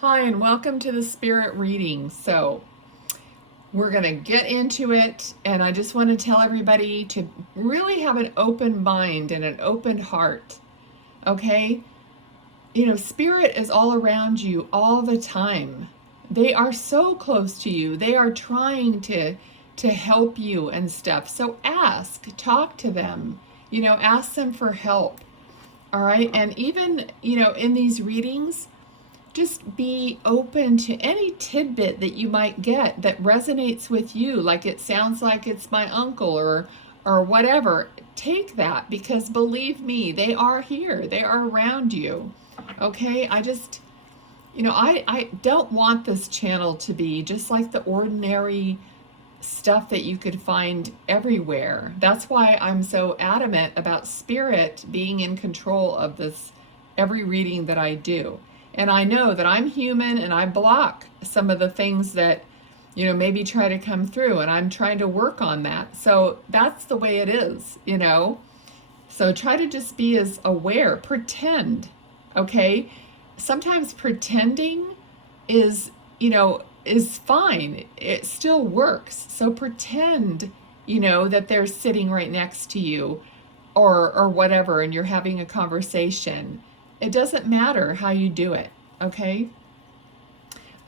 Hi, and welcome to the Spirit reading. So, we're going to get into it, and I just want to tell everybody to really have an open mind and an open heart. Okay? Spirit is all around you all the time. They are so close to you. They are trying to help you and stuff. So talk to them. Ask them for help. All right? And even, in these readings, just be open to any tidbit that you might get that resonates with you, like it sounds like it's my uncle or whatever. Take that, because believe me, they are here. They are around you. Okay? I don't want this channel to be just like the ordinary stuff that you could find everywhere. That's why I'm so adamant about spirit being in control of this every reading that I do. And I know that I'm human and I block some of the things that, maybe try to come through, and I'm trying to work on that. So that's the way it is. So try to just be as aware, pretend, okay? Sometimes pretending is, is fine. It still works. So pretend, that they're sitting right next to you or whatever, and you're having a conversation. It doesn't matter how you do it, okay?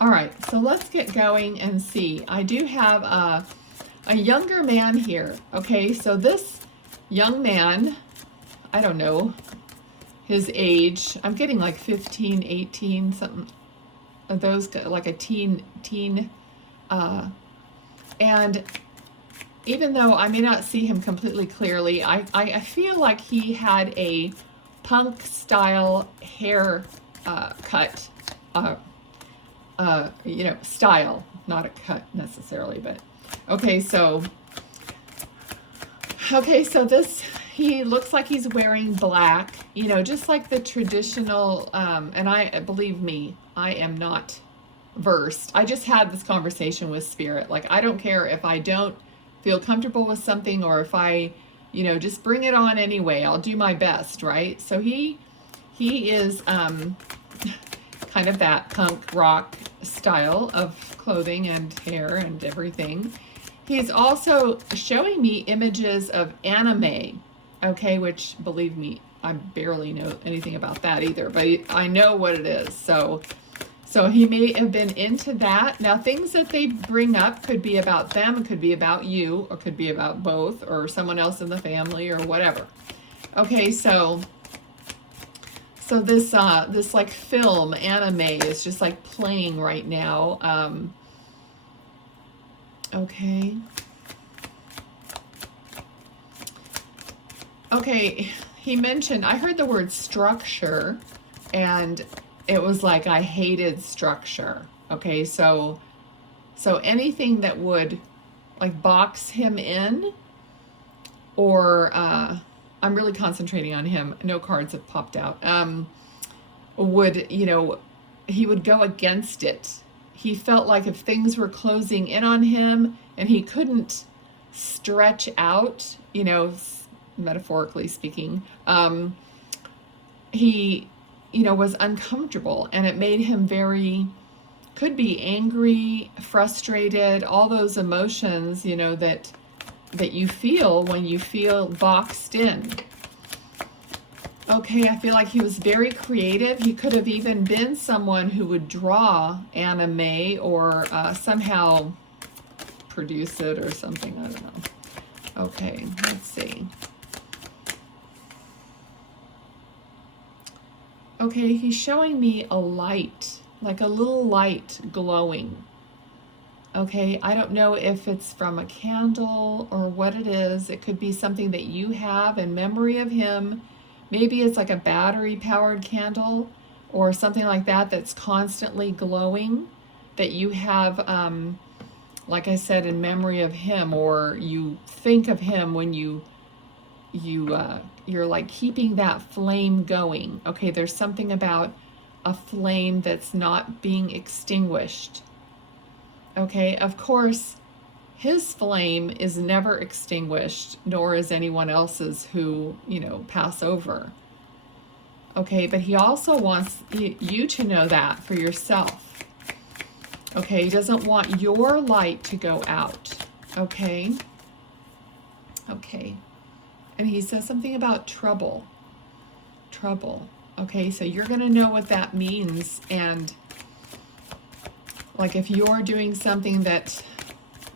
All right, so let's get going and see. I do have a younger man here, okay? So this young man, I don't know his age. I'm getting like 15, 18, something of those, like a teen. And even though I may not see him completely clearly, I feel like he had a punk style hair cut, style, not a cut necessarily, but okay. So this, he looks like he's wearing black, just like the traditional, and believe me, I am not versed. I just had this conversation with spirit. Like, I don't care if I don't feel comfortable with something, or if I just bring it on anyway. I'll do my best, right? So he is kind of that punk rock style of clothing and hair and everything. He's also showing me images of anime, okay, which, believe me, I barely know anything about that either, but I know what it is. So he may have been into that. Now, things that they bring up could be about them, it could be about you, or could be about both, or someone else in the family, or whatever. Okay, so this like film anime is just like playing right now. Okay. Okay, he mentioned, I heard the word structure, and it was like I hated structure. Okay, so anything that would like box him in, or I'm really concentrating on him. No cards have popped out. Would, he would go against it. He felt like if things were closing in on him and he couldn't stretch out, metaphorically speaking, he was uncomfortable, and it made him could be angry, frustrated, all those emotions, that you feel when you feel boxed in. Okay, I feel like he was very creative. He could have even been someone who would draw anime, or somehow produce it or something. I don't know. Okay, let's see. Okay, he's showing me a light, like a little light glowing. Okay, I don't know if it's from a candle or what it is. It could be something that you have in memory of him. Maybe it's like a battery-powered candle or something like that that's constantly glowing, that you have, like I said, in memory of him, or you think of him when you're like keeping that flame going. Okay, there's something about a flame that's not being extinguished. Okay, of course, his flame is never extinguished, nor is anyone else's who, pass over. Okay, but he also wants you to know that for yourself. Okay, he doesn't want your light to go out. Okay? Okay. And he says something about trouble. Trouble. Okay, so you're going to know what that means. And like if you're doing something that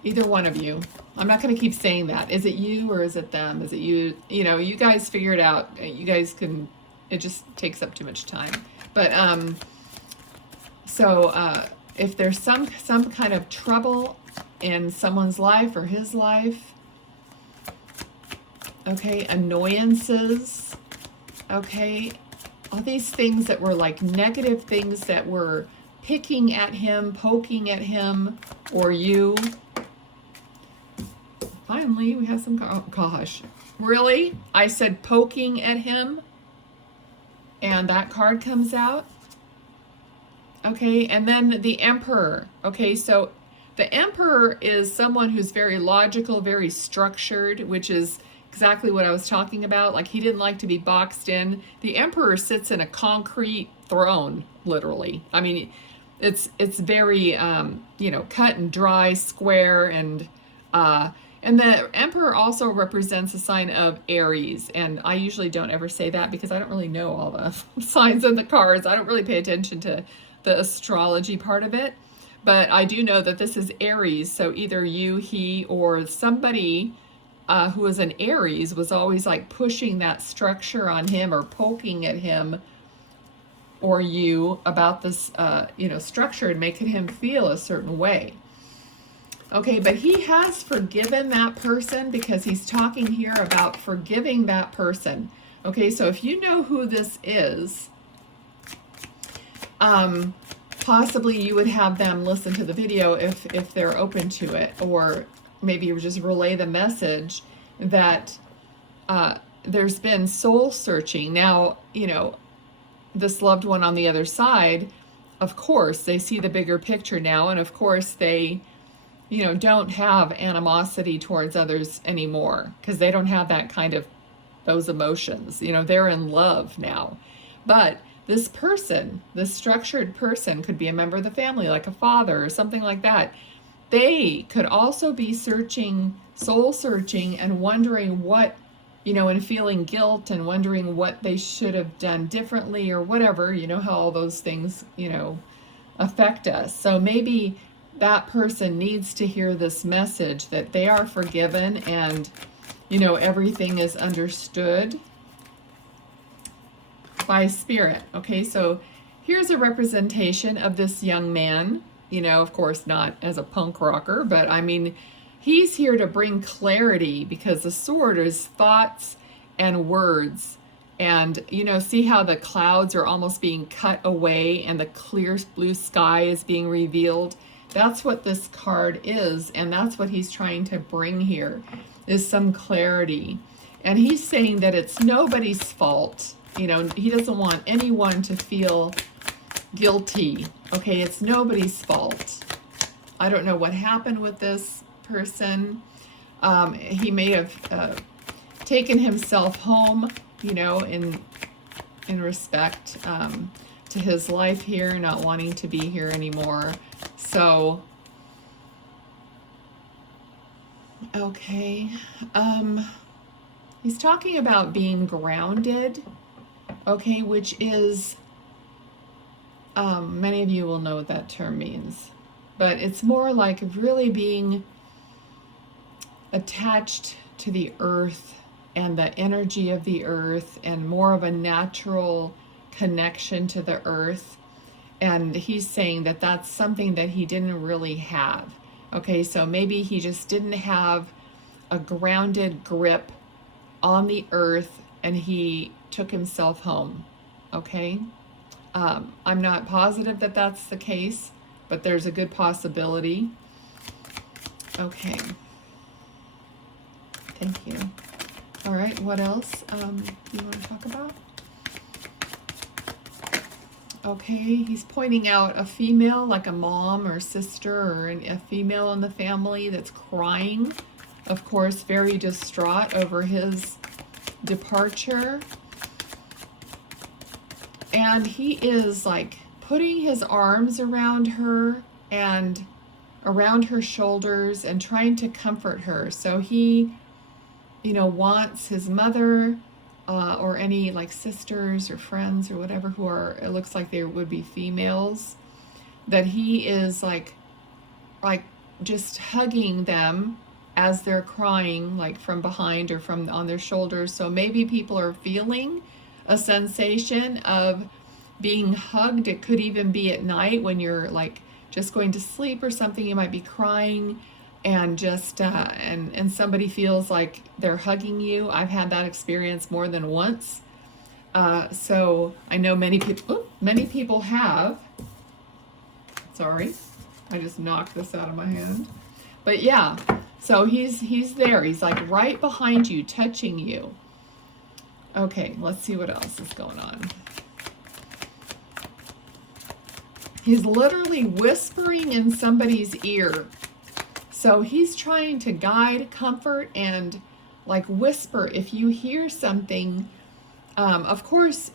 either one of you, I'm not going to keep saying that. Is it you or is it them? Is it you? You know, you guys figure it out. You guys can, it just takes up too much time. But if there's some kind of trouble in someone's life or his life, okay, annoyances, okay, all these things that were like negative things that were picking at him, poking at him, or you. Finally, we have some, oh gosh, really? I said poking at him, and that card comes out. Okay, and then the Emperor. Okay, so the Emperor is someone who's very logical, very structured, which is exactly what I was talking about. Like he didn't like to be boxed in. The Emperor sits in a concrete throne, literally. I mean, it's very you know, cut and dry, square, and the Emperor also represents a sign of Aries. And I usually don't ever say that because I don't really know all the signs in the cards. I don't really pay attention to the astrology part of it. But I do know that this is Aries. So either you, he, or somebody who was an Aries was always like pushing that structure on him or poking at him or you about this, you know, structure and making him feel a certain way. Okay, but he has forgiven that person because he's talking here about forgiving that person. Okay, so if you know who this is, possibly you would have them listen to the video if they're open to it, or maybe you just relay the message that there's been soul searching. Now, you know, this loved one on the other side, of course, they see the bigger picture now, and of course they, you know, don't have animosity towards others anymore because they don't have that kind of, those emotions. You know, they're in love now. But this person, this structured person, could be a member of the family, like a father or something like that. They could also be searching, soul searching, and wondering what, you know, and feeling guilt and wondering what they should have done differently or whatever. You know how all those things, you know, affect us. So maybe that person needs to hear this message that they are forgiven and, you know, everything is understood by spirit. Okay, so here's a representation of this young man, you know, of course not as a punk rocker, but I mean, he's here to bring clarity because the sword is thoughts and words. And, you know, see how the clouds are almost being cut away and the clear blue sky is being revealed. That's what this card is, and that's what he's trying to bring here, is some clarity. And he's saying that it's nobody's fault. You know, he doesn't want anyone to feel guilty. Okay, it's nobody's fault. I don't know what happened with this person. He may have taken himself home, you know, in respect to his life here, not wanting to be here anymore. So, okay, he's talking about being grounded, okay, which is, many of you will know what that term means, but it's more like really being attached to the earth and the energy of the earth and more of a natural connection to the earth. And he's saying that that's something that he didn't really have. Okay, so maybe he just didn't have a grounded grip on the earth and he took himself home. Okay, I'm not positive that that's the case, but there's a good possibility. Okay, thank you. All right, what else you want to talk about? Okay, he's pointing out a female, like a mom or sister or a female in the family that's crying, of course, very distraught over his departure. And he is like putting his arms around her and around her shoulders and trying to comfort her. So he, wants his mother or any like sisters or friends or whatever who are, it looks like they would be females, that he is like just hugging them as they're crying, like from behind or from on their shoulders. So maybe people are feeling a sensation of being hugged. It could even be at night when you're like just going to sleep or something. You might be crying and just and somebody feels like they're hugging you. I've had that experience more than once. So I know many people have. Sorry, I just knocked this out of my hand. But yeah, so he's there. He's like right behind you, touching you. Okay, let's see what else is going on. He's literally whispering in somebody's ear. So he's trying to guide, comfort, and like whisper. If you hear something, of course,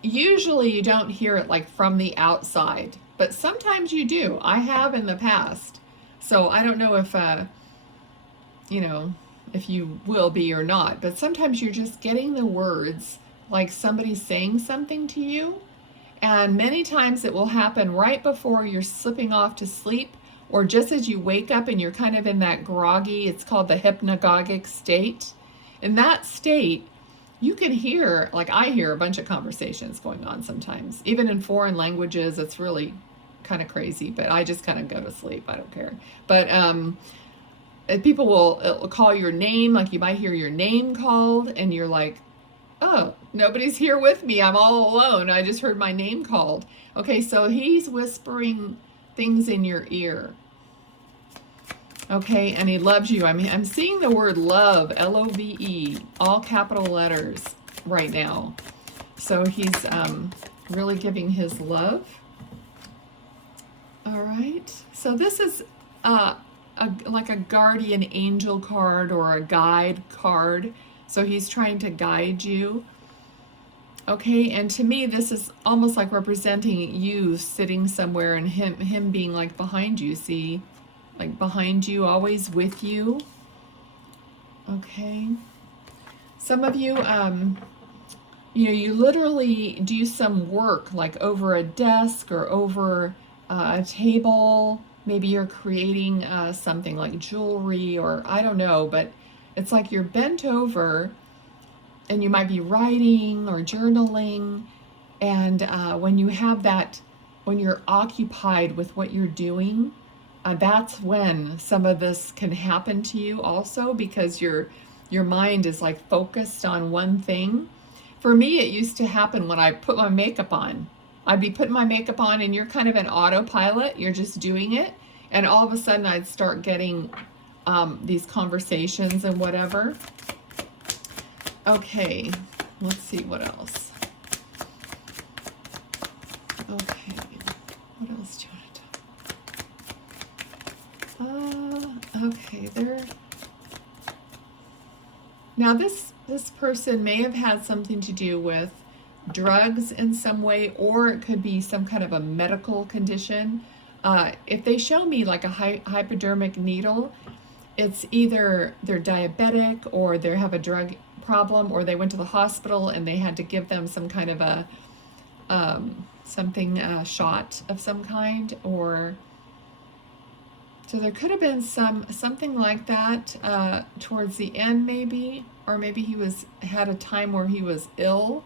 usually you don't hear it like from the outside, but sometimes you do. I have in the past. So I don't know if, if you will be or not, but sometimes you're just getting the words like somebody's saying something to you. And many times it will happen right before you're slipping off to sleep, or just as you wake up and you're kind of in that groggy, it's called the hypnagogic state. In that state, you can hear, like I hear a bunch of conversations going on sometimes. Even in foreign languages, it's really kind of crazy, but I just kind of go to sleep. I don't care. But people will call your name, like you might hear your name called, and you're like, oh, nobody's here with me. I'm all alone. I just heard my name called. Okay, so he's whispering things in your ear. Okay, and he loves you. I mean, I'm seeing the word love, L-O-V-E, all capital letters right now. So he's really giving his love. All right, so this is like a guardian angel card or a guide card. So he's trying to guide you. Okay, and to me, this is almost like representing you sitting somewhere and him being like behind you, see? Like behind you, always with you. Okay. Some of you, you literally do some work like over a desk or over a table. Maybe you're creating something like jewelry or I don't know, but it's like you're bent over and you might be writing or journaling. And when you have that, when you're occupied with what you're doing, that's when some of this can happen to you also, because your mind is like focused on one thing. For me, it used to happen when I put my makeup on. I'd be putting my makeup on and you're kind of in autopilot, you're just doing it. And all of a sudden I'd start getting these conversations and whatever. Okay, let's see what else. Okay, what else do you want to talk? Okay, there. Now this person may have had something to do with drugs in some way, or it could be some kind of a medical condition. If they show me like a hypodermic needle, it's either they're diabetic or they have a drug problem, or they went to the hospital and they had to give them some kind of a shot of some kind, or so there could have been something like that towards the end, maybe, or maybe he had a time where he was ill.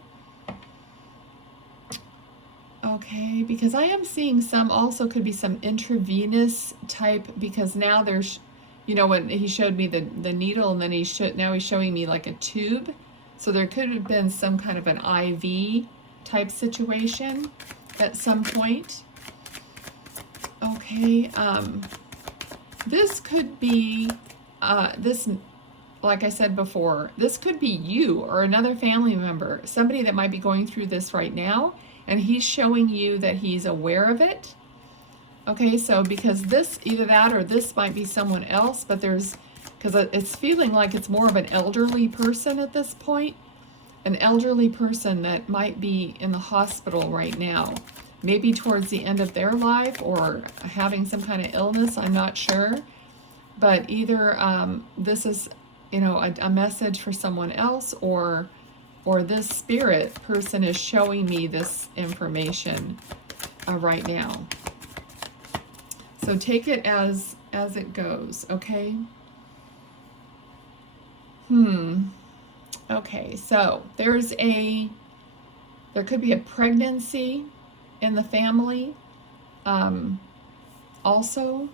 Okay, because I am seeing some also could be some intravenous type, because now there's, when he showed me the needle, and then now he's showing me like a tube. So there could have been some kind of an IV type situation at some point. Okay, this could be, like I said before, this could be you or another family member, somebody that might be going through this right now, and he's showing you that he's aware of it. Okay, so because this, either that or this might be someone else, but because it's feeling like it's more of an elderly person at this point. an elderly person that might be in the hospital right now, maybe towards the end of their life or having some kind of illness, I'm not sure. But either this is, you know, a message for someone else, or this spirit person is showing me this information right now. So take it as it goes, okay? Okay, so there could be a pregnancy in the family. Also,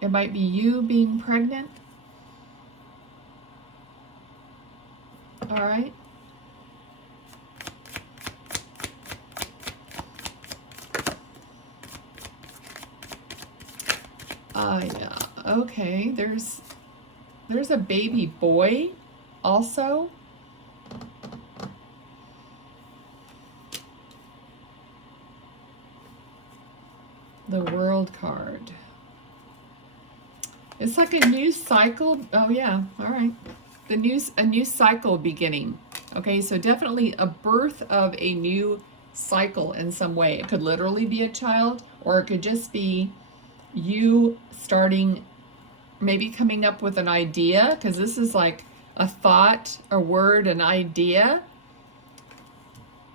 it might be you being pregnant. All right. Yeah. Okay, there's a baby boy also. The World card. It's like a new cycle. Oh yeah, all right. A new cycle beginning. Okay, so definitely a birth of a new cycle in some way. It could literally be a child, or it could just be you starting, maybe coming up with an idea, because this is like a thought, a word, an idea.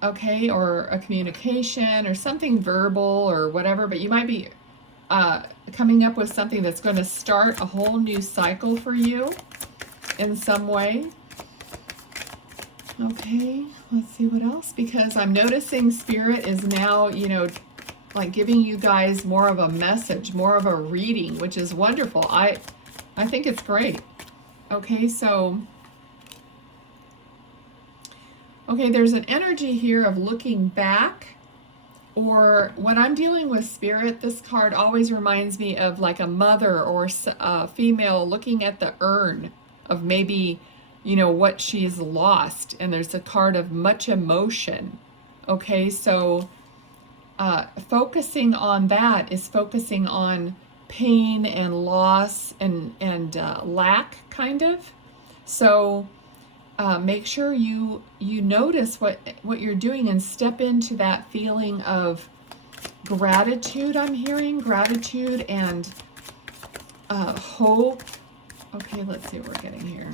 Okay, or a communication or something verbal or whatever, but you might be coming up with something that's going to start a whole new cycle for you in some way. Okay, let's see what else, because I'm noticing Spirit is now, you know, like giving you guys more of a message, more of a reading, which is wonderful. I think it's great. Okay, so there's an energy here of looking back, or when I'm dealing with Spirit, this card always reminds me of like a mother or a female looking at the urn of maybe, you know, what she's lost. And there's a card of much emotion. Okay, so focusing on that is focusing on pain and loss and lack, kind of. So make sure you notice what you're doing and step into that feeling of gratitude. I'm hearing gratitude and hope. Okay, let's see what we're getting here.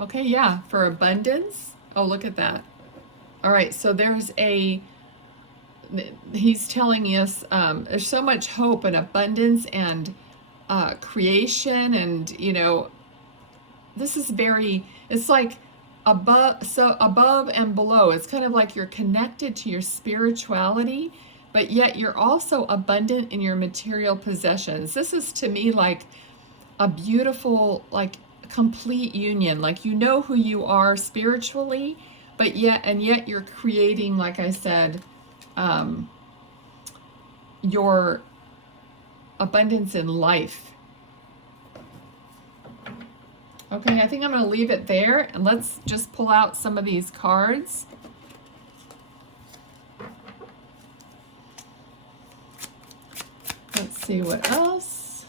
Okay, yeah, for abundance. Oh, look at that. All right, so he's telling us there's so much hope and abundance and creation, and, you know, this is it's like above and below. It's kind of like you're connected to your spirituality, but yet you're also abundant in your material possessions. This is, to me, like a beautiful, like complete union. Like, you know who you are spiritually, but yet you're creating, like I said, your abundance in life. Okay, I think I'm going to leave it there, and let's just pull out some of these cards. Let's see what else.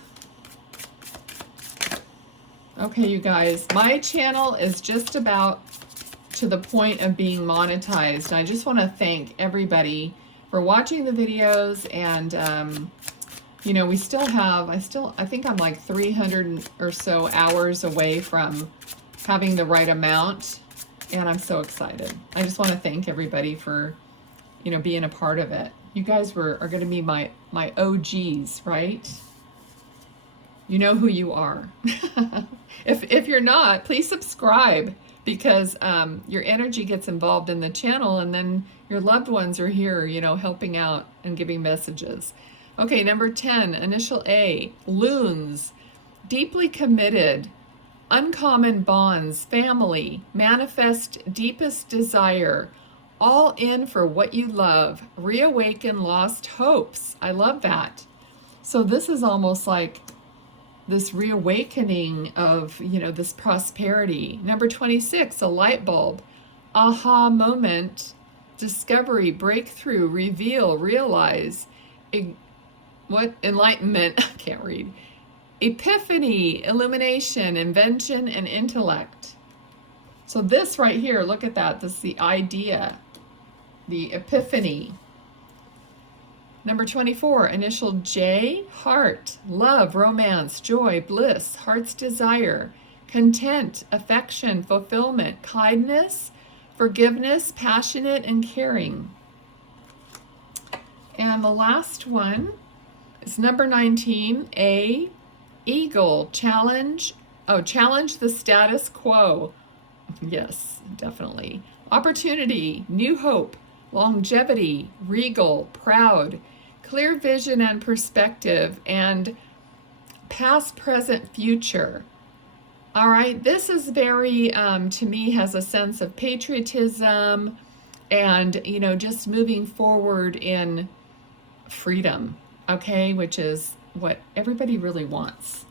Okay, you guys, my channel is just about to the point of being monetized. I just want to thank everybody for watching the videos, and you know, we still have, I think I'm like 300 or so hours away from having the right amount, and I'm so excited. I just want to thank everybody for, you know, being a part of it. You guys are going to be my OGs, right? You know who you are. If you're not, please subscribe, because your energy gets involved in the channel, and then your loved ones are here, you know, helping out and giving messages. Okay, number 10, initial A, loons, deeply committed, uncommon bonds, family, manifest deepest desire, all in for what you love, reawaken lost hopes. I love that. So this is almost like this reawakening of, you know, this prosperity. Number 26, a light bulb, aha moment, discovery, breakthrough, reveal, realize, enlightenment, I can't read, epiphany, illumination, invention, and intellect. So this right here, look at that. This is the idea, the epiphany. Number 24, initial J, heart, love, romance, joy, bliss, heart's desire, content, affection, fulfillment, kindness, forgiveness, passionate, and caring. And the last one is number 19, A, eagle, challenge the status quo. Yes, definitely. Opportunity, new hope, longevity, regal, proud, clear vision and perspective, and past, present, future. All right, this is very, to me, has a sense of patriotism and, you know, just moving forward in freedom, okay, which is what everybody really wants.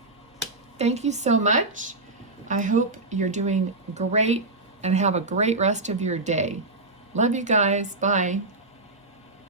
Thank you so much. I hope you're doing great and have a great rest of your day. Love you guys. Bye.